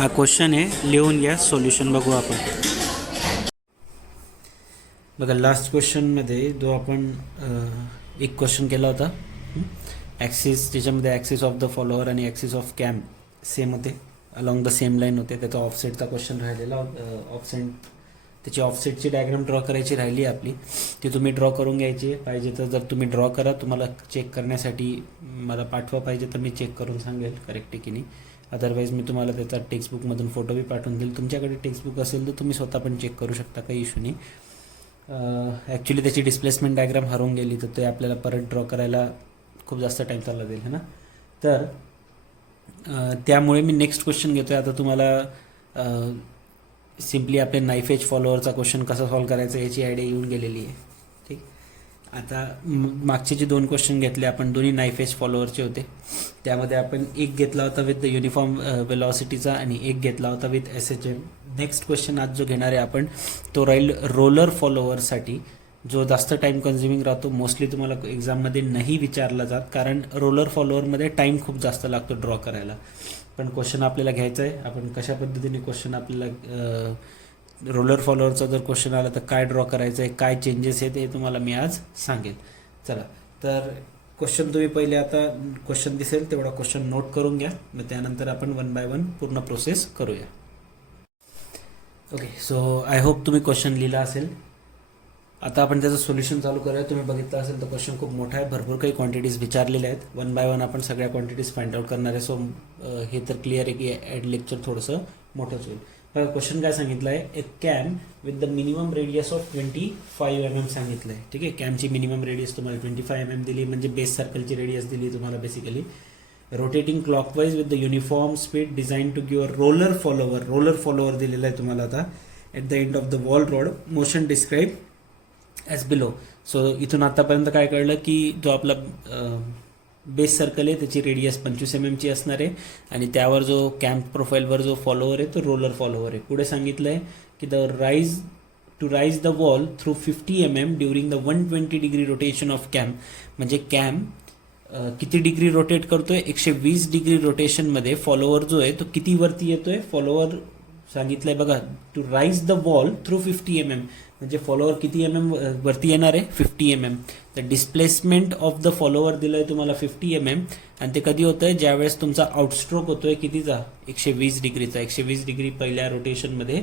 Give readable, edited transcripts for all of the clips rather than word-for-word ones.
हा क्वेश्चन आहे, लिहून घ्या. सोल्युशन बघू आपण. बघा, लास्ट क्वेश्चनमध्ये जो आपण एक क्वेश्चन केला होता, ॲक्सिस, ज्याच्यामध्ये ॲक्सिस ऑफ द फॉलोअर आणि ॲक्सिस ऑफ कॅम्प सेम होते, अलॉंग द सेम लाईन होते. त्याचा ऑफसेटचा क्वेश्चन राहिलेला, त्याची ऑफसेटची डायग्राम ड्रॉ करायची राहिली आपली. ती तुम्ही ड्रॉ करून घ्यायची पाहिजे तर. जर तुम्ही ड्रॉ करा, तुम्हाला चेक करण्यासाठी मला पाठवा पाहिजे तर मी चेक करून सांगेल करेक्ट आहे की नाही. अदरवाईज मी तुम्हाला त्याचा टेक्स्टबुकमधून फोटो बी पाठवून देईल. तुमच्याकडे टेक्स्टबुक असेल तर तुम्ही स्वतः पण चेक करू शकता, काही इश्यू नाही. ॲक्च्युली त्याची डिस्प्लेसमेंट डायग्राम हरवून गेली तर ते आपल्याला परत ड्रॉ करायला खूप जास्त टाईम चालला जाईल, है ना. तर त्यामुळे मी नेक्स्ट क्वेश्चन घेतो आहे. आता तुम्हाला सिम्पली आपले नाईफ एज फॉलोअरचा क्वेश्चन कसा सॉल्व करायचा याची आयडिया येऊन गेलेली आहे. ठीक. आता मागचे जे 2 क्वेश्चन घेतले आपण, दोन्ही नाईफ एज फॉलोअरचे होते. त्यामध्ये आपण एक घेतला होता विथ द युनिफॉर्म वेलॉसिटीचा आणि एक घेतला होता विथ SHM. नेक्स्ट क्वेश्चन आज जो घेणार आहे आपण तो राहील रोलर फॉलोअरसाठी, जो जास्त टाईम कन्झ्युमिंग राहतो. मोस्टली तुम्हाला एक्झाममध्ये नाही विचारला जात, कारण रोलर फॉलोअरमध्ये टाईम खूप जास्त लागतो ड्रॉ करायला. पण क्वेश्चन आपल्याला घ्यायचा आहे. आपण कशा पद्धतीने क्वेश्चन आपल्याला रोलर फॉलोअरचा जर क्वेश्चन आला तर काय ड्रॉ करायचं आहे, काय चेंजेस आहेत, हे तुम्हाला मी आज सांगेन. चला, तर क्वेश्चन तुम्ही पहिले, आता क्वेश्चन दिसेल तेवढा क्वेश्चन नोट करून घ्या. मग त्यानंतर आपण 1 बाय 1 पूर्ण प्रोसेस करूया. ओके, सो आय होप तुम्ही क्वेश्चन लिहिला असेल. आता आपण त्याचं सोल्युशन चालू करूया. तुम्ही बघितलं असेल तर क्वेश्चन खूप मोठा आहे, भरपूर काही क्वांटिटीज विचारलेल्या आहेत. 1 बाय 1 आपण सगळ्या क्वांटिटीज फाइंड आउट करणार आहे. सो हे तर क्लिअर आहे की ॲड लेक्चर थोडंसं मोठंच होईल. बघा, क्वेश्चन काय सांगितलं आहे, a cam with the minimum radius of 25 mm सांगितलं आहे. ठीक आहे, कॅमची मिनिमम रेडियस तुम्हाला 25 mm दिली, म्हणजे बेस सर्कलची रेडियस दिली तुम्हाला basically. Rotating clockwise with the uniform speed design to give roller follower दिलेला आहे तुम्हाला. आता at the end of the wall rod motion describe as below. So इथून आतापर्यंत काय कळलं की जो आपला बेस सर्कल आहे त्याची रेडियस 25 mm ची असणार आहे, आणि त्यावर जो कॅम्प प्रोफाईलवर जो फॉलोअर आहे तो रोलर फॉलोअर आहे. पुढे सांगितलं आहे की to raise the valve through 50 mm during the 120 degree rotation of cam. म्हणजे कॅम्प किती डिग्री रोटेट करतोय, 120 डिग्री रोटेशनमध्ये फॉलोअर जो आहे तो किती वरती येतोय. फॉलोअर सांगितलंय बघा, to raise the valve through 50 mm, म्हणजे फॉलोअर किती mm वरती येणार आहे, 50 mm. तर डिस्प्लेसमेंट ऑफ द फॉलोअर दिलं आहे तुम्हाला 50 mm, आणि ते कधी होतं आहे, ज्यावेळेस तुमचा आउटस्ट्रोक होतोय कितीचा, 120 डिग्रीचा. 120 डिग्री पहिल्या रोटेशनमध्ये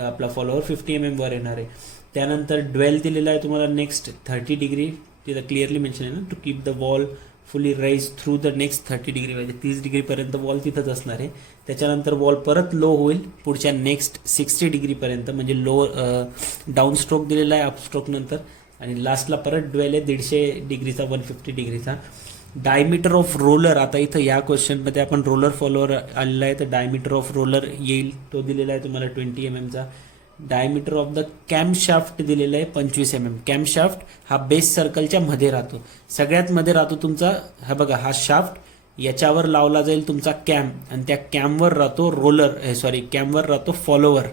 आपला फॉलोअर 50 mm वर येणार आहे. त्यानंतर ड्वेल दिलेला आहे तुम्हाला नेक्स्ट 30 डिग्री, तिथं क्लिअरली मेन्शन आहे ना, टू कीप द वॉल फुली rise through the next 30 degree, म्हणजे 30 डिग्रीपर्यंत वॉल तिथंच असणार आहे. त्याच्यानंतर वॉल परत लो होईल पुढच्या नेक्स्ट 60 डिग्रीपर्यंत, म्हणजे डाऊन स्ट्रोक दिलेला आहे अपस्ट्रोक नंतर, आणि लास्टला परत ड्वेल आहे 150 डिग्रीचा, 150 डिग्रीचा. डायमीटर ऑफ रोलर, आता इथं या क्वेश्चनमध्ये आपण रोलर फॉलोअर आलेला आहे, तर डायमीटर ऑफ रोलर येईल, तो दिलेला आहे तुम्हाला 20 mm चा. डायमीटर ऑफ द कॅम्पशाफ्ट दिलेला आहे 25 mm. कॅम्पशाफ्ट हा बेस सर्कलच्या मध्ये राहतो, सगळ्यात मध्ये राहतो तुमचा. हा बघा, हा शाफ्ट, याच्यावर लावला जाईल तुमचा कॅम्प, आणि त्या कॅम्पवर राहतो कॅम्पवर राहतो फॉलोअर.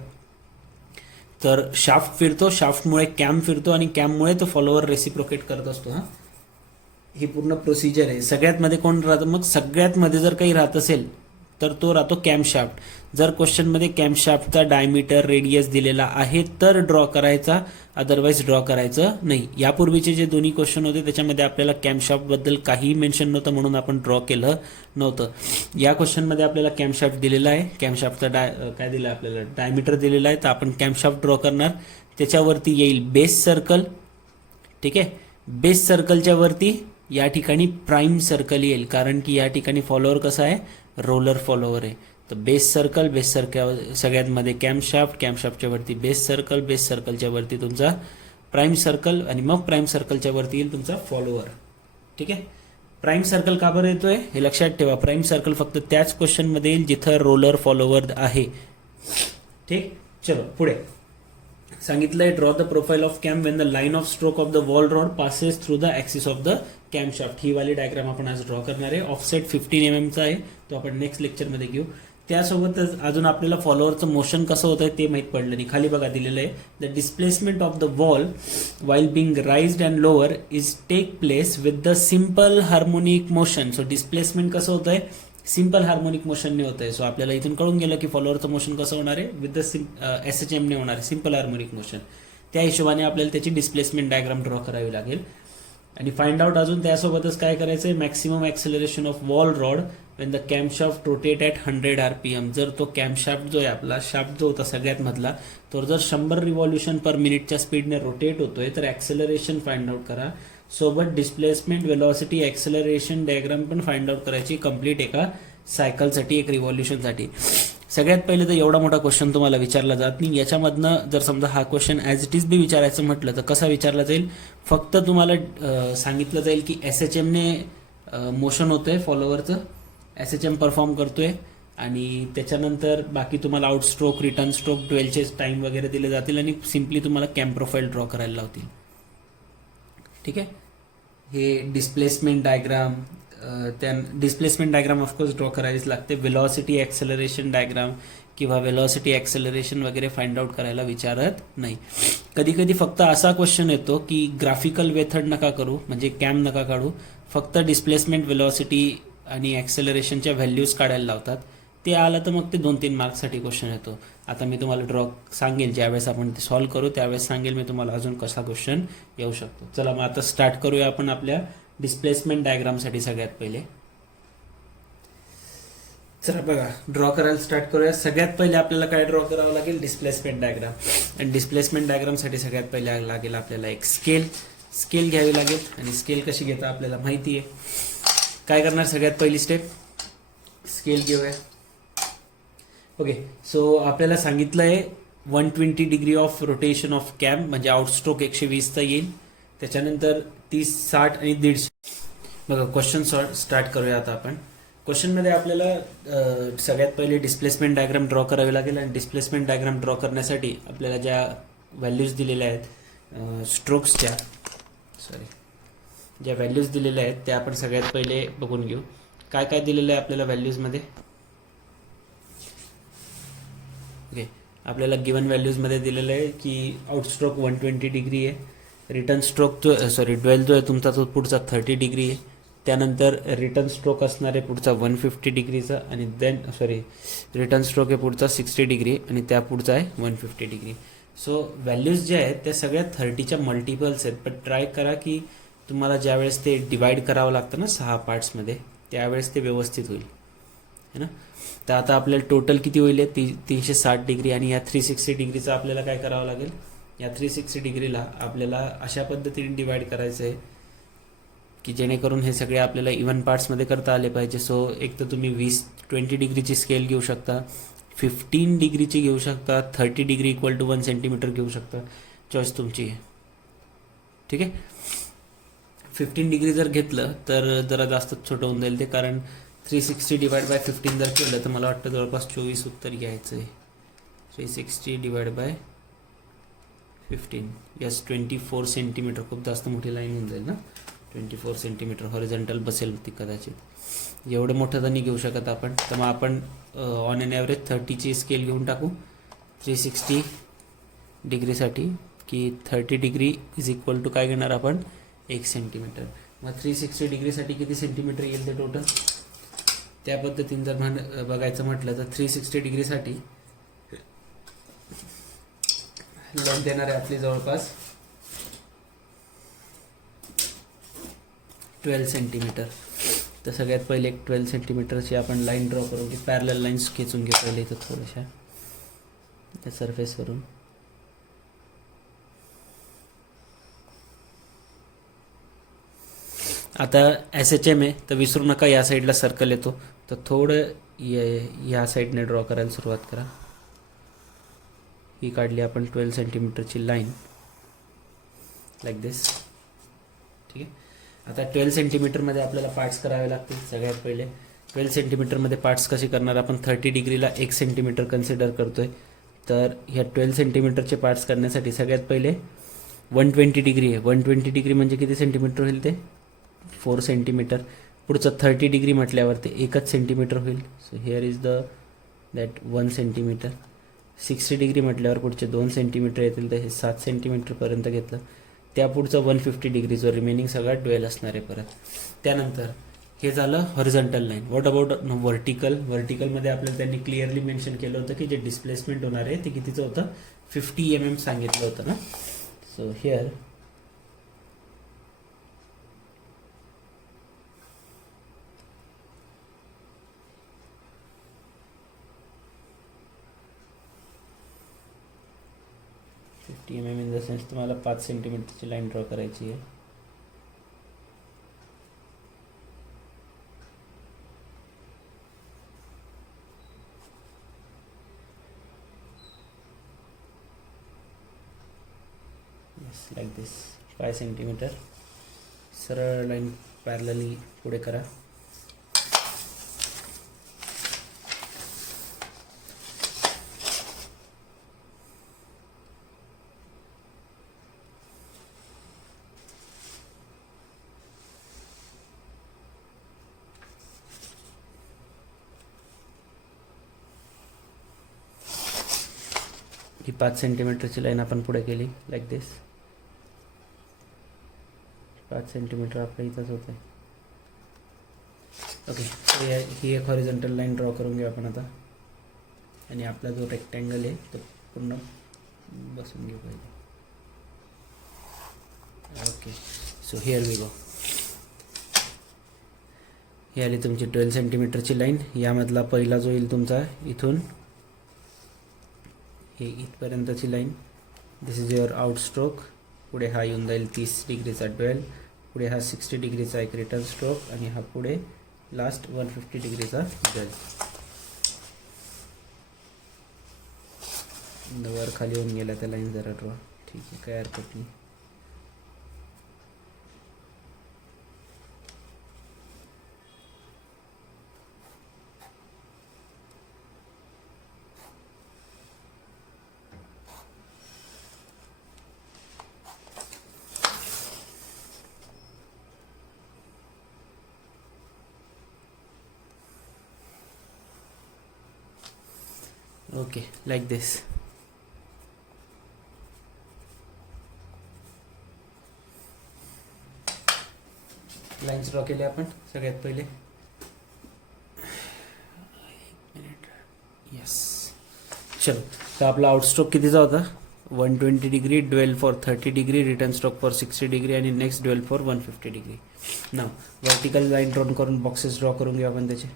तर शाफ्ट फिरतो, शाफ्टमुळे कॅम्प फिरतो, आणि कॅम्पमुळे तो फॉलोअर रेसिप्रोकेट करत असतो. हा, ही पूर्ण प्रोसिजर आहे. सगळ्यात मध्ये कोण राहतं, मग सगळ्यात मध्ये जर काही राहत असेल तर तो राहतो कॅम्पशाफ्ट. जर क्वेश्चनमध्ये कॅम्पशाफ्टचा डायमीटर रेडियस दिलेला आहे तर ड्रॉ करायचा, अदरवाईज ड्रॉ करायचं नाही. यापूर्वीचे जे दोन्ही क्वेश्चन होते त्याच्यामध्ये आपल्याला कॅम्पशाफ्टबद्दल काहीही मेन्शन नव्हतं, म्हणून आपण ड्रॉ केलं नव्हतं. या क्वेश्चनमध्ये आपल्याला कॅम्पशाफ्ट दिलेला आहे, कॅम्पशाफ्टचा काय दिलं आपल्याला, डायमीटर दिलेला आहे, तर आपण कॅम्पशाफ्ट ड्रॉ करणार. त्याच्यावरती येईल बेस सर्कल. ठीक आहे, बेस सर्कलच्या वरती या ठिकाणी प्राईम सर्कल येईल, कारण की या ठिकाणी फॉलोअर कसा आहे, रोलर फॉलोअर आहे. तर बेस सर्कल सगळ्यात मध्ये कॅम्पशाफ्टच्या वरती बेस सर्कलच्या वरती तुमचा प्राईम सर्कल, आणि मग प्राईम सर्कलच्या वरती येईल तुमचा फॉलोअर. ठीक आहे, प्राईम सर्कल का बरं येतोय हे लक्षात ठेवा. प्राईम सर्कल फक्त त्याच क्वेश्चनमध्ये येईल जिथं रोलर फॉलोअर आहे. ठीक, चलो पुढे सांगितलंय, draw the profile of cam when the line of stroke of the wall rod passes through the axis of the camshaft. ही वाली डायग्राम आपण आज ड्रॉ करणार आहे. ऑफसेट 15 mm चा आहे, तो आपण नेक्स्ट लेक्चरमध्ये घेऊ. त्यासोबतच अजून आपल्याला फॉलोअरचं मोशन कसं होतं ते माहीत पडलं नाही. खाली बघा दिलेलं आहे, the displacement of the valve while being raised and lower is take place with the simple harmonic motion. So displacement कसं होतंय, सिम्पल हार्मोनिक मोशनने होत आहे. सो आपल्याला इथून कळून गेलं की फॉलोअरचं मोशन कसं होणार आहे, विथ द SHMने होणार आहे, सिम्पल हार्मोनिक मोशन. त्या हिशोबाने आपल्याला त्याची डिस्प्लेसमेंट डायग्राम ड्रॉ करावी लागेल. आणि फाइंड आउट अजून त्यासोबतच काय करायचं आहे, maximum acceleration of wall rod Wien the camshaft rotate at 100 RPM. जर तो कॅम्पशाफ्ट जो आहे आपला शाफ्ट जो होता सगळ्यात मधला, तो जर 100 रिव्हॉल्युशन पर मिनिटच्या स्पीडने रोटेट होतोय तर ॲक्सेलरेशन फाइंड आउट करा. सोबत डिस्प्लेसमेंट, वेलॉसिटी, ॲक्सेलरेशन डायग्राम पण फाइंड आउट करायची कंप्लीट एका सायकलसाठी, एक रिव्हॉल्युशनसाठी. सगळ्यात पहिले तर एवढा मोठा क्वेश्चन तुम्हाला विचारला जात नाही. याच्यामधनं जर समजा हा क्वेश्चन ॲज इट इज बी विचारायचं म्हटलं तर कसा विचारला जाईल, फक्त तुम्हाला सांगितलं जाईल की SHMने मोशन होतंय फॉलोअरचं, SHM परफॉर्म करतोय, आणि त्याच्यानंतर बाकी तुम्हाला आउट स्ट्रोक, रिटर्न स्ट्रोक, ड्वेलचे टाईम वगैरे दिले जातील आणि सिम्पली तुम्हाला कॅम्प प्रोफाईल ड्रॉ करायला लावतील. ठीक आहे. हे डिस्प्लेसमेंट डायग्राम, त्या डिस्प्लेसमेंट डायग्राम ऑफकोर्स ड्रॉ करावीच लागते. वेलॉसिटी ॲक्सेलरेशन डायग्राम किंवा वेलॉसिटी ॲक्सेलरेशन वगैरे फाइंड आउट करायला विचारत नाही. कधी कधी फक्त असा क्वेश्चन येतो की ग्राफिकल मेथड नका करू, म्हणजे कॅम नका काढू, फक्त डिस्प्लेसमेंट, वेलॉसिटी आणि ॲक्सेलरेशनच्या व्हॅल्यूज काढायला लावतात. ते आलं तर मग ते 2-3 मार्क्ससाठी क्वेश्चन येतो. आता मी तुम्हाला ड्रॉ सांगेल, ज्यावेळेस आपण ते सॉल्व्ह करू त्यावेळेस सांगेल मी तुम्हाला अजून कसा क्वेश्चन येऊ शकतो. चला मग आता स्टार्ट करूया आपण आपल्या डिस्प्लेसमेंट डायग्रामसाठी. सगळ्यात पहिले चला बघा ड्रॉ करायला स्टार्ट करूया. सगळ्यात पहिले आपल्याला काय ड्रॉ करावं लागेल, डिस्प्लेसमेंट डायग्राम. आणि डिस्प्लेसमेंट डायग्रामसाठी सगळ्यात पहिले लागेल आपल्याला एक स्केल घ्यावी लागेल. आणि स्केल कशी घेता आपल्याला माहिती आहे. काय करणार, सगळ्यात पहिली स्टेप स्केल घेऊया. ओके, सो आपल्याला सांगितलं आहे 120 degree of rotation of cam, म्हणजे आउटस्ट्रोक 120चा येईल. त्याच्यानंतर 30, 60 आणि 150. बघा क्वेश्चन स्टार्ट करूया आता आपण. क्वेश्चनमध्ये आपल्याला सगळ्यात पहिले डिस्प्लेसमेंट डायग्राम ड्रॉ करावी लागेल. आणि डिस्प्लेसमेंट डायग्राम ड्रॉ करण्यासाठी आपल्याला ज्या व्हॅल्यूज दिलेल्या आहेत स्ट्रोक्सच्या, ज्या व्हॅल्यूज दिलेल्या आहेत त्या आपण सगळ्यात पहिले बघून घेऊ. काय काय दिलेलं आहे आपल्याला व्हॅल्यूजमध्ये. ओके, आपल्याला गिवन व्हॅल्यूजमध्ये दिलेलं आहे की आउटस्ट्रोक 120 डिग्री आहे, रिटर्न स्ट्रोक ड्वेल जो आहे तुमचा तो पुढचा 30 डिग्री आहे, त्यानंतर रिटर्न स्ट्रोक असणार आहे पुढचा 150 डिग्रीचा, आणि रिटर्न स्ट्रोक आहे पुढचा 60 डिग्री आणि त्या पुढचा आहे 150 डिग्री. सो व्हॅल्यूज जे आहेत त्या सगळ्या 30च्या मल्टिपल्स आहेत. पण ट्राय करा की तुम्हाला ज्यावेळेस ते डिवाईड करावं लागतं ना 6 पार्ट्समध्ये, त्यावेळेस ते व्यवस्थित होईल, है ना. तर आता आपल्याला टोटल किती होईल, 360 डिग्री. आणि या 360 डिग्रीचा आपल्याला काय करावं लागेल, या 360 डिग्रीला आपल्याला अशा पद्धतीने डिवाईड करायचं आहे की जेणेकरून हे सगळे आपल्याला इव्हन पार्ट्समध्ये करता आले पाहिजे. सो एक तर तुम्ही 20 डिग्रीची स्केल घेऊ शकता, 15 डिग्रीची घेऊ शकता, 30 डिग्री इक्वल टू 1 सेंटीमीटर घेऊ शकता, चॉईस तुमची आहे. ठीक आहे. 15 डिग्री जर घेतलं तर जरा जास्त छोटं होऊन जाईल ते, कारण 360 डिवाइड बाय 15 जर केलं तर मला वाटतं जवळपास 24 उत्तर घ्यायचं आहे. 360 डिवाइड बाय 15, यस 24 सेंटीमीटर. खूप जास्त मोठी लाईन होऊन जाईल ना, 24 सेंटीमीटर हॉरिझॉन्टल बसेल ती कदाचित. एवढं मोठं तर नाही घेऊ शकत आपण. तर मग आपण ऑन एन ॲव्हरेज 30ची स्केल घेऊन टाकू 360 डिग्रीसाठी, की 30 डिग्री इज इक्वल टू काय घेणार आपण, 1 सेंटीमीटर. मग 360 डिग्रीसाठी किती सेंटीमीटर येईल ते टोटल. त्या पद्धतीने जर बघायचं म्हटलं तर 360 डिग्रीसाठी लेंथ येणार आहे आपली जवळपास 12 सेंटीमीटर. तर सगळ्यात पहिले एक 12 सेंटीमीटरची आपण लाईन ड्रॉ करून, की पॅरलल लाईन्स खेचून घेऊ पहिले इथं थोड्याशा त्या सरफेसवरून. आता SHM आहे तर विसरू नका या साईडला सर्कल येतो, तर थोडं या साईडने ड्रॉ करायला सुरुवात करा. ही काढली आपण 12 सेंटीमीटरची लाईन लाईक दिस. ठीक आहे. आता 12 सेंटीमीटरमध्ये आपल्याला पार्ट्स करावे लागतील. सगळ्यात पहिले 12 सेंटीमीटरमध्ये पार्ट्स कसे करणार, आपण 30 डिग्रीला 1 सेंटीमीटर कन्सिडर करतोय. तर ह्या 12 सेंटीमीटरचे पार्ट्स करण्यासाठी सगळ्यात पहिले 120 डिग्री आहे. 120 डिग्री म्हणजे किती सेंटीमीटर होईल ते, 4 सेंटीमीटर. पुढचं 30 डिग्री म्हटल्यावर ते 1 सेंटीमीटर होईल. So here is that 1 centimetre. 60 degree म्हटल्यावर पुढचे 2 सेंटीमीटर येतील, तर हे 7 सेंटीमीटरपर्यंत घेतलं. त्या पुढचं 150 डिग्री जो रिमेनिंग सगळा ड्वेल असणार आहे परत. त्यानंतर हे झालं हॉरिझॉन्टल लाईन. व्हॉट अबाउट व्हर्टिकलमध्ये आपल्याला त्यांनी क्लिअरली मेन्शन केलं होतं की जे डिस्प्लेसमेंट होणार आहे ते कितीचं होतं, 50 mm सांगितलं होतं ना. So here mm in the sense तुम्हाला 5 सेंटीमीटरची लाईन ड्रॉ करायची आहे. लाईक दिस 5 सेंटीमीटर. सरळ लाईन पॅरलली पुढे करा. ही 5 सेंटीमीटरची लाईन आपण पुढे केली लाईक दिस. 5 सेंटीमीटर आपल्या इथंच होतं आहे. ओके, तर ही एक हॉरिझॉन्टल लाईन ड्रॉ करून घेऊ आपण आता. आणि आपला जो रेक्टँगल आहे तो पूर्ण बसून घेऊ पहिले. Okay, so here we go. ही आली तुमची 12 सेंटीमीटरची लाईन. यामधला पहिला जो येईल तुमचा इथून हे इथपर्यंतची लाईन, दिस इज युअर आउटस्ट्रोक. पुढे हा येऊन जाईल 30 डिग्रीचा 12, पुढे हा 60 डिग्रीचा एक रिटर्न स्ट्रोक आणि हा पुढे लास्ट 150 डिग्रीचा 12. वर खाली होऊन गेला त्या लाईन जरा ड्रॉ. ठीक आहे, काय हरकत नाही. ओके, लाईक दिस. लाईन्स ड्रॉ केले आपण सगळ्यात पहिले. यस, चलो. तर आपला आउटस्ट्रोक कितीचा होता, 120 degree, dwell for 30 degree, return stroke for 60 degree आणि नेक्स्ट ड्वेल फॉर 150 डिग्री. नाव वर्टिकल लाईन ड्रॉ करून बॉक्सेस ड्रॉ करून घेऊ आपण त्याचे.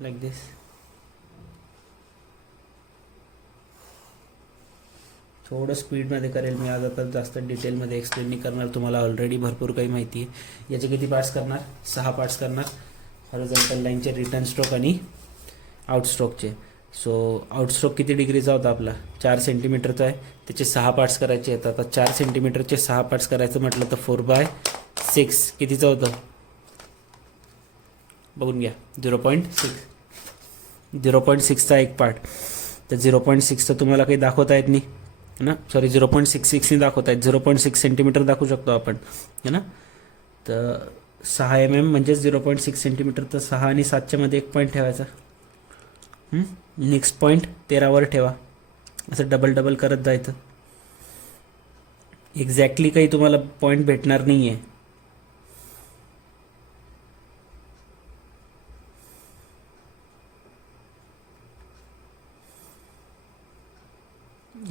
Like this. थोडं स्पीडमध्ये करेल मी आज, आता जास्त डिटेलमध्ये एक्सप्लेन नाही करणार. तुम्हाला ऑलरेडी भरपूर काही माहिती आहे. याचे किती पार्ट्स करणार, 6 पार्ट्स करणार. हॉरिझॉन्टल लाईनचे, रिटर्न स्ट्रोक आणि आउटस्ट्रोकचे. सो आउटस्ट्रोक किती डिग्रीचा होता आपला, 4 सेंटीमीटरचा आहे. त्याचे 6 पार्ट्स करायचे आहेत. आता 4 सेंटीमीटरचे 6 पार्ट्स करायचं म्हटलं तर 4/6 कितीचं होतं बघून घ्या, 0.6. 0.6चा एक पार्ट. तर 0.6 तुम्हाला काही दाखवता येत नाही ना, सॉरी 0.66नी दाखवता येत. 0.6 सेंटीमीटर दाखवू शकतो आपण है ना. तर 6 mm म्हणजेच 0.6 सेंटीमीटर. तर 6 आणि 7च्या मध्ये एक पॉईंट ठेवायचा. नेक्स्ट पॉईंट 13वर ठेवा. असं डबल डबल करत जायचं. एक्झॅक्टली काही तुम्हाला पॉईंट भेटणार नाही आहे.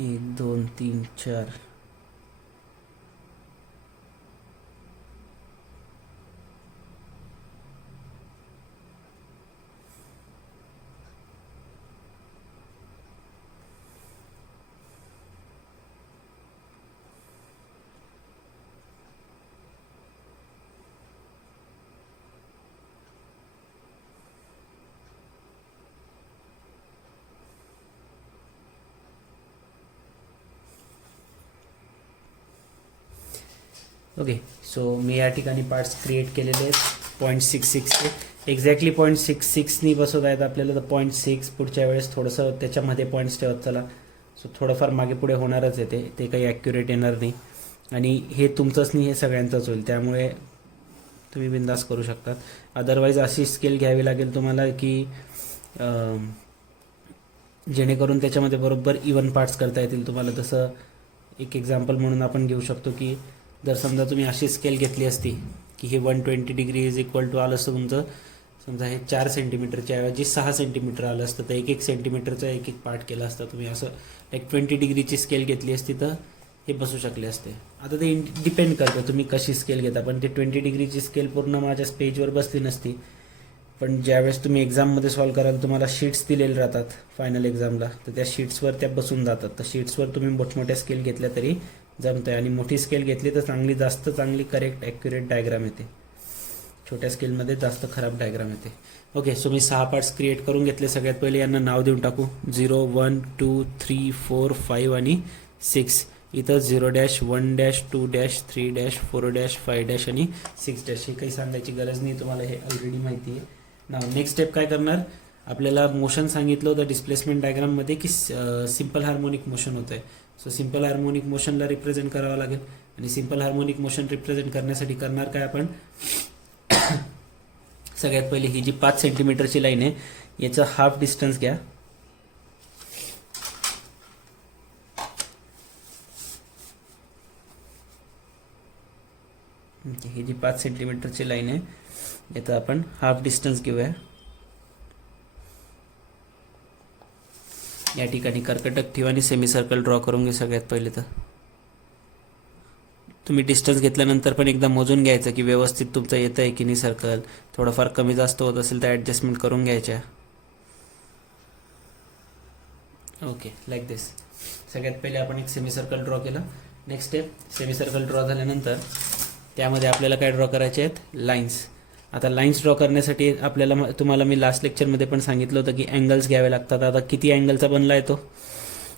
एक 2 3 4. ओके, सो मी या ठिकाणी पार्ट्स क्रिएट केलेले आहेत 0.66चे. एक्झॅक्टली 0.66नी बसवत आहेत आपल्याला. तर 0.6 पुढच्या वेळेस थोडंसं त्याच्यामध्ये पॉईंट्स ठेवत चला. सो थोडंफार मागे पुढे होणारच आहे ते काही ॲक्युरेट येणार नाही. आणि हे तुमचंच नाही, हे सगळ्यांचंच होईल. त्यामुळे तुम्ही बिंदास करू शकतात. अदरवाईज अशी स्किल घ्यावी लागेल तुम्हाला की जेणेकरून त्याच्यामध्ये बरोबर इवन पार्ट्स करता येतील तुम्हाला. तसं एक एक्झाम्पल म्हणून आपण घेऊ शकतो की जर समजा तुम्ही अशी स्केल घेतली असती की हे 120 डिग्री इज इक्वल टू आलं असतं तुमचं, समजा हे 4 सेंटीमीटरच्या ऐवजी 6 सेंटीमीटर आलं असतं, तर 1-1 सेंटीमीटरचा एक पार्ट केला असता तुम्ही. असं एक 20 डिग्रीची स्केल घेतली असती तर हे बसू शकले असते. आता ते डिपेंड करतं तुम्ही कशी स्केल घेता, पण ते 20 डिग्रीची स्केल पूर्ण माझ्या पेजवर बसली नसती. पण ज्यावेळेस तुम्ही एक्झाममध्ये सॉल्व कराल तुम्हाला शीट्स दिलेले राहतात फायनल एक्झामला, तर त्या शीट्सवर त्या बसून जातात. तर शीट्सवर तुम्ही मोठमोठ्या स्केल घेतल्या तरी जमतं आहे, आणि मोठी स्केल घेतली तर चांगली करेक्ट ॲक्युरेट डायग्राम येते. छोट्या स्केलमध्ये जास्त खराब डायग्राम येते. ओके, सो मी 6 पार्ट्स क्रिएट करून घेतले. सगळ्यात पहिले यांना नाव देऊन टाकू. 0, 1, 2, 3, 4, 5 आणि 6. इथं 0-1, 2-3, 4-5 आणि 6 हे काही सांगायची गरज नाही, तुम्हाला हे ऑलरेडी माहिती आहे. नाव नेक्स्ट स्टेप काय करणार, आपल्याला मोशन सांगितलं होतं डिस्प्लेसमेंट डायग्राममध्ये की सिम्पल हार्मोनिक मोशन होतं आहे. सो सिम्पल हार्मोनिक मोशनला रिप्रेझेंट करावं लागेल, आणि सिम्पल हार्मोनिक मोशन रिप्रेझेंट करण्यासाठी करणार काय आपण, सगळ्यात पहिले ही जी 5 सेंटीमीटरची लाईन आहे याचं हाफ डिस्टन्स घ्या. ही जी 5 सेंटीमीटरची लाईन आहे याचा आपण हाफ डिस्टन्स घेऊया. या ठिकाणी कर्कटक ठेवा आणि सेमी सर्कल ड्रॉ करून घेऊ. सगळ्यात पहिले तर तुम्ही डिस्टन्स घेतल्यानंतर पण एकदा मोजून घ्यायचं की व्यवस्थित तुमचं येतं आहे की नाही सर्कल. थोडंफार कमी जास्त होत असेल तर ॲडजस्टमेंट करून घ्यायच्या. ओके, लाईक दिस. सगळ्यात पहिले आपण एक सेमी सर्कल ड्रॉ केलं. Next step, semi circle draw झाल्यानंतर त्यामध्ये आपल्याला काय ड्रॉ करायचे आहेत, लाईन्स. आता लाईन्स ड्रॉ करण्यासाठी आपल्याला तुम्हाला मी लास्ट लेक्चरमध्ये पण सांगितलं होतं की अँगल्स घ्यावे लागतात. आता किती अँगलचा बनला आहे तो,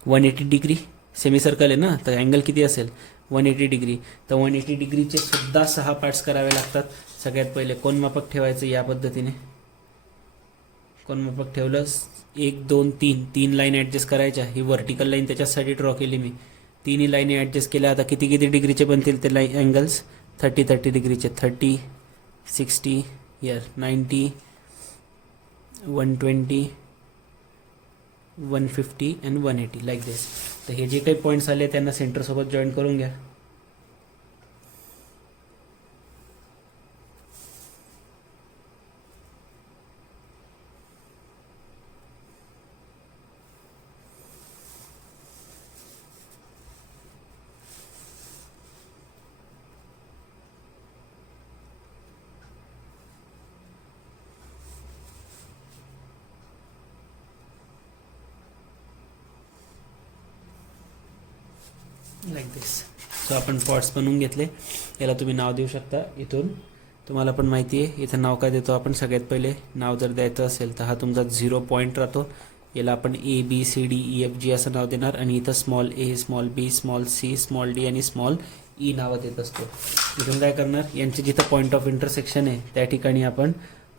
180 डिग्री. सेमी सर्कल आहे ना, तर अँगल किती असेल, 180 डिग्री. तर 180 डिग्रीचे सुद्धा 6 पार्ट्स करावे लागतात. सगळ्यात पहिले कोनमापक ठेवायचं या पद्धतीने. कोनमापक ठेवलं, 1, 2, 3 लाईन ॲडजस्ट करायच्या. ही व्हर्टिकल लाईन त्याच्यासाठी ड्रॉ केली मी. तिन्ही लाईनी ॲडजस्ट केल्या. आता किती डिग्रीचे बनतील ते अँगल्स, 30 डिग्रीचे. 30, 60, हियर 90, 120, 150 अँड 180 लाईक दिस. तर हे जे काही पॉईंट्स आले त्यांना सेंटरसोबत जॉईन करून घ्या. लाईक दिस. सो आपण पॉट्स बनवून घेतले. याला तुम्ही नाव देऊ शकता. इथून तुम्हाला पण माहिती आहे इथं नाव काय देतो आपण. सगळ्यात पहिले नाव जर द्यायचं असेल तर हा तुमचा 0 पॉईंट राहतो. याला आपण ABCDEFG असं नाव देणार, आणि इथं small a, small b, small c, small d आणि स्मॉल e नावं देत असतो. इथून काय करणार, यांचे जिथं पॉईंट ऑफ इंटरसेक्शन आहे त्या ठिकाणी आपण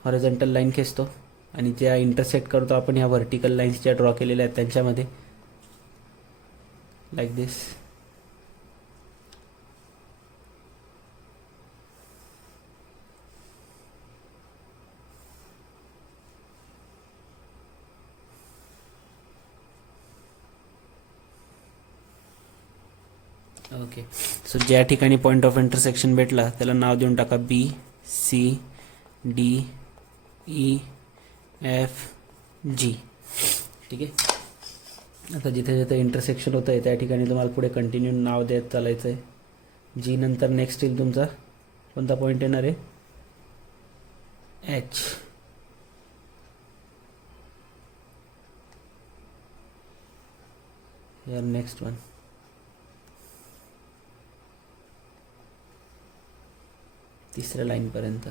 हॉरिझॉन्टल लाईन खेचतो, आणि ज्या इंटरसेक्ट करतो आपण ह्या व्हर्टिकल लाईन्स ज्या ड्रॉ केलेल्या आहेत त्यांच्यामध्ये, लाईक दिस. ओके, सो ज्या ठिकाणी पॉईंट ऑफ इंटरसेक्शन भेटला त्याला नाव देऊन टाका BCDEFG. ठीक आहे. आता जिथे जिथे इंटरसेक्शन होतं आहे त्या ठिकाणी तुम्हाला पुढे कंटिन्यू नाव देत चालायचं आहे. G नंतर नेक्स्ट येईल तुमचा कोणता पॉईंट येणार आहे, H. यार नेक्स्ट वन, तिसऱ्या लाईनपर्यंत,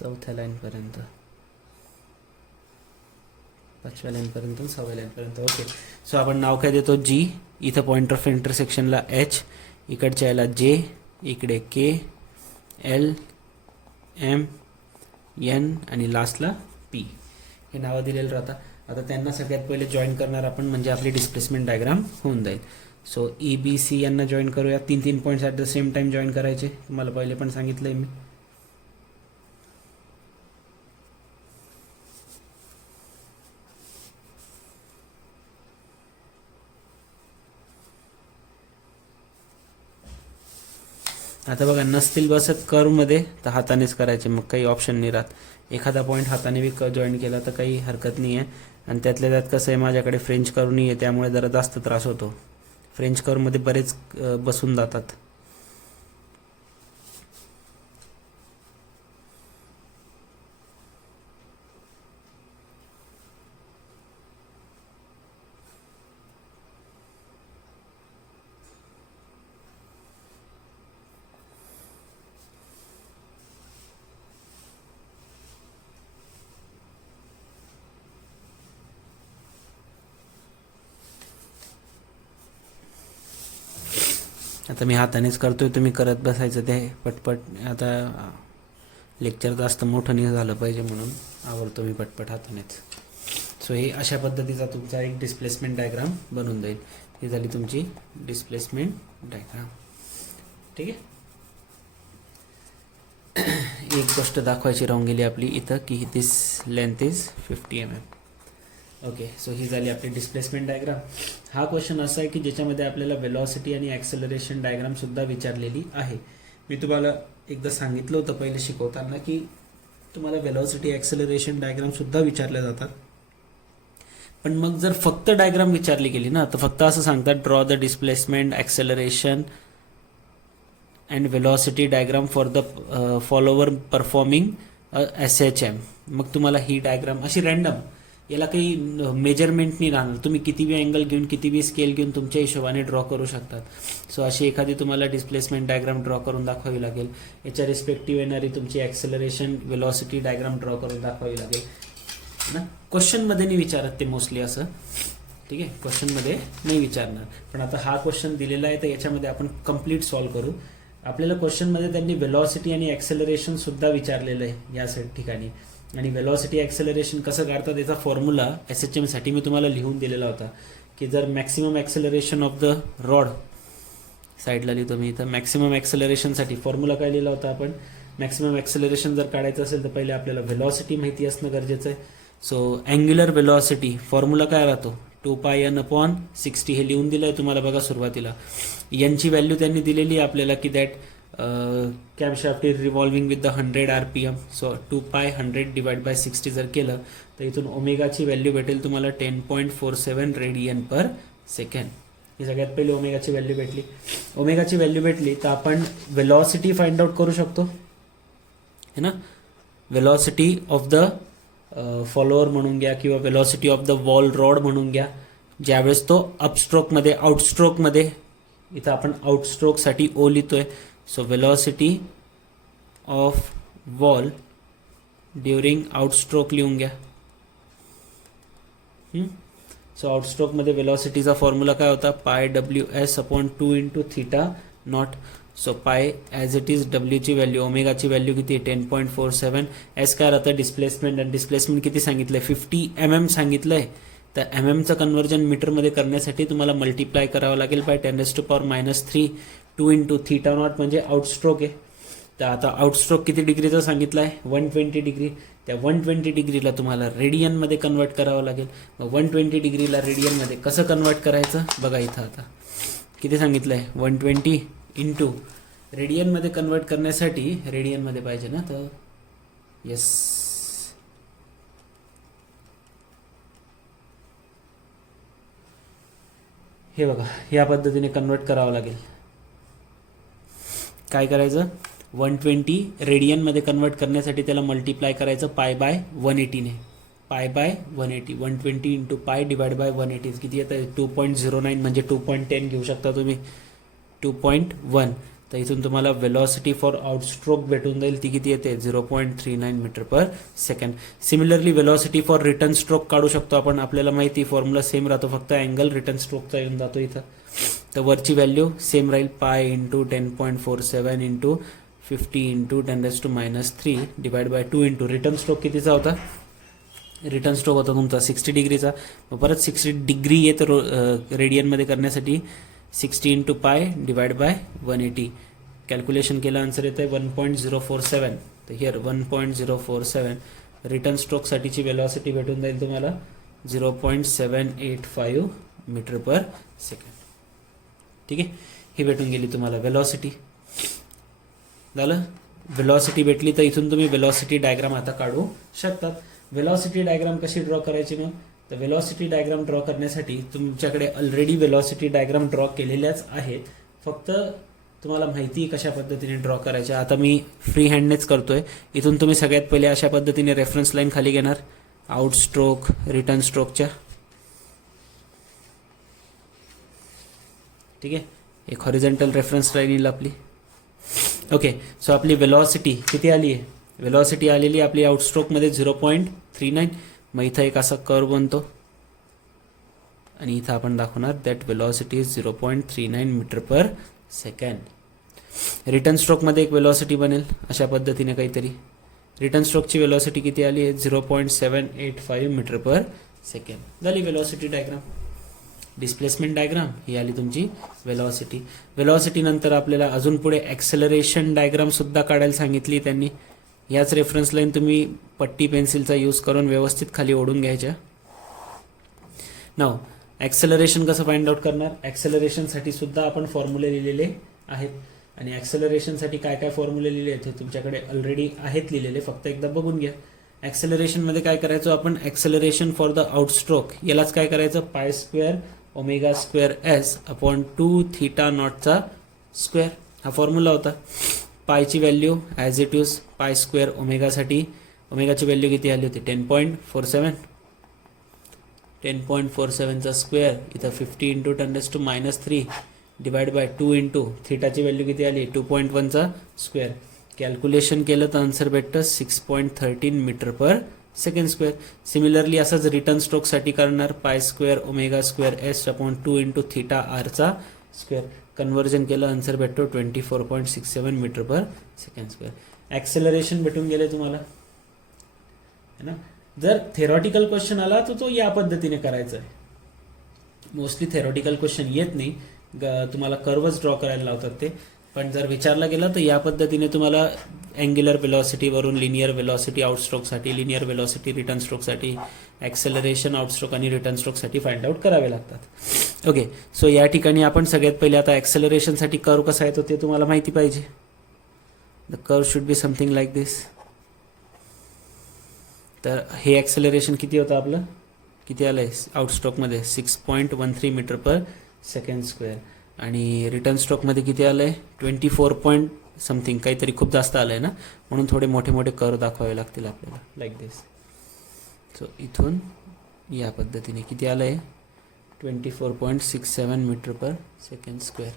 चौथ्या लाईनपर्यंत, 5व्या लाईनपर्यंत, 6व्या लाईनपर्यंत. ओके, सो आपण नाव काय देतो, G. इथं पॉईंट ऑफ इंटरसेक्शनला H, इकडच्या याला J, इकडे K, L, M, N आणि लास्टला P. हे नावं दिलेलं राहतात. आता त्यांना सगळ्यात पहिले जॉईन करणार आपण, म्हणजे आपली डिस्प्लेसमेंट डायग्राम होऊन जाईल. सो EBC यांना जॉईन करूया. 3 points at the same time join करायचे. तुम्हाला पहिले पण सांगितलं आहे मी. आता बघा नसतील बसत कर्वमध्ये तर हातानेच करायचे, मग काही ऑप्शन नाही राहत. एखादा पॉईंट हाताने बी जॉईन केला तर काही हरकत नाही आहे. आणि त्यातल्या त्यात कसं आहे, माझ्याकडे फ्रेंच कर्व नाही आहे त्यामुळे जरा जास्त त्रास होतो. फ्रेंच कर्वमध्ये बरेच बसून जातात. आता मी हातानेच करतोय, तुम्ही करत बसायचं ते पटपट. आता लेक्चर जास्त मोठं नाही झालं पाहिजे म्हणून आवडतो मी पटपट हातानेच. सो हे अशा पद्धतीचा तुमचा एक डिस्प्लेसमेंट डायग्राम बनून जाईल. ही झाली तुमची डिस्प्लेसमेंट डायग्राम. ठीक आहे. एक गोष्ट दाखवायची राहून गेली आपली इथं की this length is 50 mm. Okay, so ही झाली आपली डिस्प्लेसमेंट डायग्राम. हा क्वेश्चन असा आहे की ज्याच्यामध्ये आपल्याला वेलॉसिटी आणि ॲक्सेलरेशन डायग्राम सुद्धा विचारलेली आहे. मी तुम्हाला एकदा सांगितलं होतं पहिले शिकवताना की तुम्हाला वेलॉसिटी ॲक्सेलरेशन डायग्राम सुद्धा विचारले जातात. पण मग जर फक्त डायग्राम विचारली गेली ना तर फक्त असं सांगतात draw the displacement acceleration and velocity diagram for the follower performing SHM. मग तुम्हाला ही डायग्राम अशी रँडम, याला काही मेजरमेंट नाही राहणार. तुम्ही किती बी अँगल घेऊन किती बी स्केल घेऊन तुमच्या हिशोबाने ड्रॉ करू शकतात. सो अशी एखादी तुम्हाला डिस्प्लेसमेंट डायग्राम ड्रॉ करून दाखवावी लागेल. याच्या रिस्पेक्टिव्ह येणारी तुमची ॲक्सेलरेशन वेलॉसिटी डायग्राम ड्रॉ करून दाखवावी लागेल ना. क्वेश्चनमध्ये नाही विचारत ते मोस्टली असं. ठीक आहे, क्वेश्चनमध्ये नाही विचारणार. पण आता हा क्वेश्चन दिलेला आहे तर याच्यामध्ये आपण कंप्लीट सॉल्व्ह करू. आपल्याला क्वेश्चनमध्ये त्यांनी वेलॉसिटी आणि ॲक्सेलरेशन सुद्धा विचारलेलं आहे या ठिकाणी. आणि वेलॉसिटी ॲक्सेलरेशन कसं काढतात याचा फॉर्म्युला SHM साठी मी तुम्हाला लिहून दिलेला होता की जर maximum acceleration of the rod, साईडला लिहितो मी इथं, मॅक्सिमम ॲक्सेलरेशनसाठी फॉर्म्युला काय लिहिला होता आपण. मॅक्सिमम ॲक्सेलरेशन जर काढायचं असेल तर पहिले आपल्याला वेलॉसिटी माहिती असणं गरजेचं आहे. सो अँग्युलर वेलॉसिटी फॉर्म्युला काय राहतो 2πn/60. हे लिहून दिलं आहे तुम्हाला बघा सुरुवातीला. यांची व्हॅल्यू त्यांनी दिलेली आहे आपल्याला की that camshaft is revolving with the 100 RPM. So 2π100/60 जर केलं तर इथून ओमेगाची व्हॅल्यू भेटेल तुम्हाला 10.47 रेडियन पर सेकंड. ही सगळ्यात पहिले ओमेगाची व्हॅल्यू भेटली. ओमेगाची व्हॅल्यू भेटली तर आपण वेलॉसिटी फाइंड आउट करू शकतो है ना. वेलॉसिटी ऑफ द फॉलोअर म्हणून घ्या किंवा velocity of the wall rod म्हणून घ्या. ज्यावेळेस तो अपस्ट्रोकमध्ये आउटस्ट्रोकमध्ये, इथं आपण आउटस्ट्रोकसाठी ओ लिहितोय. So velocity of follower during outstroke लिहून घ्या. सो आउटस्ट्रोकमध्ये वेलॉसिटीचा फॉर्म्युला काय होता πWs/2 × θ0. So pi as it is डब्ल्यूची व्हॅल्यू, ओमेगाची व्हॅल्यू किती 10.47. एस काय राहतं डिस्प्लेसमेंट, आणि डिस्प्लेसमेंट किती सांगितलं आहे 50 mm सांगितलं आहे. तर mmचं कन्वर्जन मीटरमध्ये करण्यासाठी तुम्हाला मल्टिप्लाय करावं लागेल बाय 10⁻³ 2 × θ0 म्हणजे आउटस्ट्रोक आहे. तर आता आउटस्ट्रोक किती डिग्रीचा सांगितलं आहे 120 डिग्री. त्या 120 डिग्रीला तुम्हाला रेडियनमध्ये कन्वर्ट करावं लागेल. मग 120 डिग्रीला रेडियनमध्ये कसं कन्वर्ट करायचं बघा. इथं आता किती सांगितलं आहे 120 इंटू रेडियनमध्ये कन्वर्ट करण्यासाठी रेडियनमध्ये पाहिजे ना, तर येस हे बघा या पद्धतीने कन्वर्ट करावं लागेल. काय करायचं 120 रेडियनमध्ये कन्वर्ट करण्यासाठी त्याला मल्टिप्लाय करायचं π/180 ने. π/180 120 इंटू पाय डिवाइड बाय 180 किती येतं 2.09 म्हणजे 2.10 घेऊ शकता तुम्ही 2.1. तर इथून तुम्हाला वेलॉसिटी फॉर आउटस्ट्रोक भेटून जाईल. ती किती येते 0.39 metre per second. Similarly velocity for return stroke काढू शकतो आपण. आपल्याला माहिती फॉर्म्युला सेम राहतो, फक्त अँगल रिटर्न स्ट्रोकचा येऊन जातो इथं. तर वरची व्हॅल्यू सेम राहील π × 10.47 × 50 × 10⁻³ divide by 2 into return stroke कितीचा होता, रिटर्न स्ट्रोक होता तुमचा 60 डिग्रीचा. मग परत 60 डिग्री येतं रेडियनमध्ये करण्यासाठी 60 × पाय डिवाइड बाय 180. कॅल्क्युलेशन केलं आन्सर येतं आहे 1.047. तर हिअर 1.047 रिटर्न स्ट्रोकसाठीची वेलॉसिटी भेटून जाईल तुम्हाला 0.785 मीटर पर सेकंड. ठीक आहे, ही भेटून गेली तुम्हाला वेलॉसिटी. झालं. वेलॉसिटी भेटली तर इथून तुम्ही वेलॉसिटी डायग्राम आता काढू शकतात. वेलॉसिटी डायग्राम कशी ड्रॉ करायची मग? तर वेलॉसिटी डायग्राम ड्रॉ करण्यासाठी तुमच्याकडे ऑलरेडी वेलॉसिटी डायग्राम ड्रॉ केलेल्याच आहेत, फक्त तुम्हाला माहिती कशा पद्धतीने ड्रॉ करायच्या. आता मी फ्री हँडनेच करतोय. इथून तुम्ही सगळ्यात पहिले अशा पद्धतीने रेफरन्स लाईन खाली घेणार, आउट स्ट्रोक रिटर्न स्ट्रोकच्या. ठीक आहे, एक हॉरिझॉन्टल रेफरन्स लाईन येईल आपली. ओके, सो आपली वेलॉसिटी किती आली आहे? वेलॉसिटी आलेली आपली आउटस्ट्रोकमध्ये 0.39. मग इथं एक असा कर्व बनतो आणि इथं आपण दाखवणार that velocity is 0.39 metre per second. Return स्ट्रोकमध्ये एक वेलॉसिटी बनेल अशा पद्धतीने काहीतरी. रिटर्न स्ट्रोकची वेलॉसिटी किती आली आहे? 0.785 मीटर पर सेकंड. झाली वेलॉसिटी डायग्राम. डिस्प्लेसमेंट डायग्राम ही आली तुमची वेलॉसिटी. वेलॉसिटी नंतर आपल्याला अजून पुढे ॲक्सेलरेशन डायग्राम सुद्धा काढायला सांगितली त्यांनी. याच रेफरन्स लाईन तुम्ही पट्टी पेन्सिलचा यूज करून व्यवस्थित खाली ओढून घ्यायच्या. नाव ॲक्सेलरेशन कसं फाइंड आउट करणार? ॲक्सेलरेशनसाठी सुद्धा आपण फॉर्म्युले लिहिलेले आहेत आणि ॲक्सेलरेशनसाठी काय काय फॉर्म्युले लिहिले आहेत हे तुमच्याकडे ऑलरेडी आहेत लिहिलेले, फक्त एकदा बघून घ्या. ॲक्सेलरेशनमध्ये काय करायचं आपण? ॲक्सेलरेशन फॉर द आउटस्ट्रोक यालाच काय करायचं? Pi square omega square S upon 2 theta नॉटचा स्क्वेअर हा फॉर्म्युला होता. पायची value as it use pi square ओमेगासाठी ओमेगाची व्हॅल्यू किती आली होती? 10.47. 10.47चा स्क्वेअर इथं 50 इंटू 10⁻³ डिवाइड बाय 2 इंटू थीटाची व्हॅल्यू किती आली? 2.1चा स्क्वेअर. कॅल्क्युलेशन केलं तर आन्सर भेटतं 6.13 metre per second square. Similarly असंच रिटर्न स्ट्रोकसाठी करणार, pi square omega square S upon 2 into theta आरचा स्क्वेअर. कन्वर्जन केलं आन्सर भेटतो 24.67 metre per second square. Acceleration भेटून गेले तुम्हाला है ना. जर थेरॉटिकल क्वेश्चन आला तर तो या पद्धतीने करायचा आहे. मोस्टली थेरॉटिकल क्वेश्चन येत नाही, तुम्हाला कर्वच ड्रॉ करायला लावतात ते. पण जर विचारला गेला तर या पद्धतीने तुम्हाला अँग्युलर वेलॉसिटीवरून लिनियर वेलॉसिटी आउटस्ट्रोकसाठी, लिनियर वेलॉसिटी रिटर्न स्ट्रोकसाठी, ॲक्सेलरेशन आउटस्ट्रोक आणि रिटर्न स्ट्रोकसाठी फाइंड आउट करावे लागतात. ओके, सो या ठिकाणी आपण सगळ्यात पहिले आता ॲक्सेलरेशनसाठी कर्व कसा येतो ते तुम्हाला माहिती पाहिजे. The curve should be something like this. तर हे ॲक्सेलरेशन किती होतं आपलं? किती आलं आहे आउटस्ट्रोकमध्ये? 6.13 मीटर पर सेकंड स्क्वेअर. आणि रिटर्न स्ट्रोकमध्ये किती आलं आहे? 24 समथिंग, काहीतरी खूप जास्त आलं आहे ना, म्हणून थोडे मोठे मोठे कर्व दाखवावे लागतील आपल्याला लाईक दिस. सो इथून या पद्धतीने किती आलं आहे? 24.67 मीटर पर सेकंड स्क्वेअर.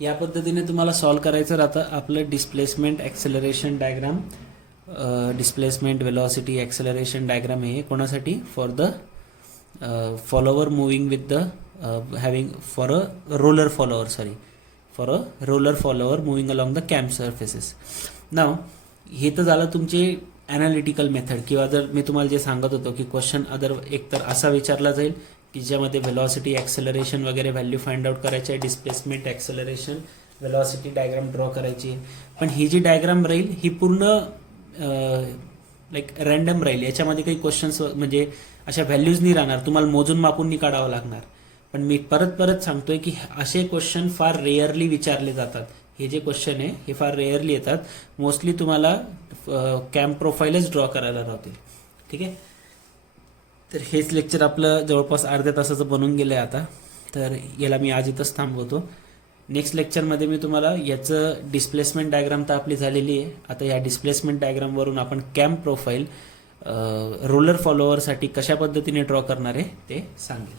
या पद्धतीने तुम्हाला सॉल्व करायचं राहतं आपलं displacement acceleration diagram. Displacement velocity acceleration diagram हे कोणासाठी? For the follower moving with the having for a roller follower moving along the cam surfaces. Now हे तर झालं तुमचे ॲनालिटिकल मेथड, किंवा जर मी तुम्हाला जे सांगत होतो की क्वेश्चन अदर एकतर असा विचारला जाईल की ज्यामध्ये वेलॉसिटी ॲक्सेलरेशन वगैरे व्हॅल्यू फाइंड आउट करायची आहे, displacement acceleration velocity diagram draw करायची. पण ही जी डायग्राम राहील ही पूर्ण लाईक रँडम राहील. याच्यामध्ये काही क्वेश्चन्स म्हणजे अशा व्हॅल्यूज नाही राहणार, तुम्हाला मोजून मापून नाही काढावं लागणार. पण मी परत सांगतोय की असे क्वेश्चन फार रेअरली विचारले जातात. हे जे क्वेश्चन आहे हे फार रेअरली येतात. मोस्टली तुम्हाला कॅम्प प्रोफाईलच ड्रॉ करायला राहतील. ठीक आहे, तर हेच लेक्चर आपलं जवळपास अर्ध्या तासाचं बनून गेलं आहे आता. तर याला मी आज इथंच थांबवतो. नेक्स्ट लेक्चरमध्ये मी तुम्हाला याचं डिस्प्लेसमेंट डायग्राम तर आपली झालेली आहे. आता या डिस्प्लेसमेंट डायग्रामवरून आपण कॅम्प प्रोफाईल रोलर फॉलोअरसाठी कशा पद्धतीने ड्रॉ करणार आहे ते सांगेल.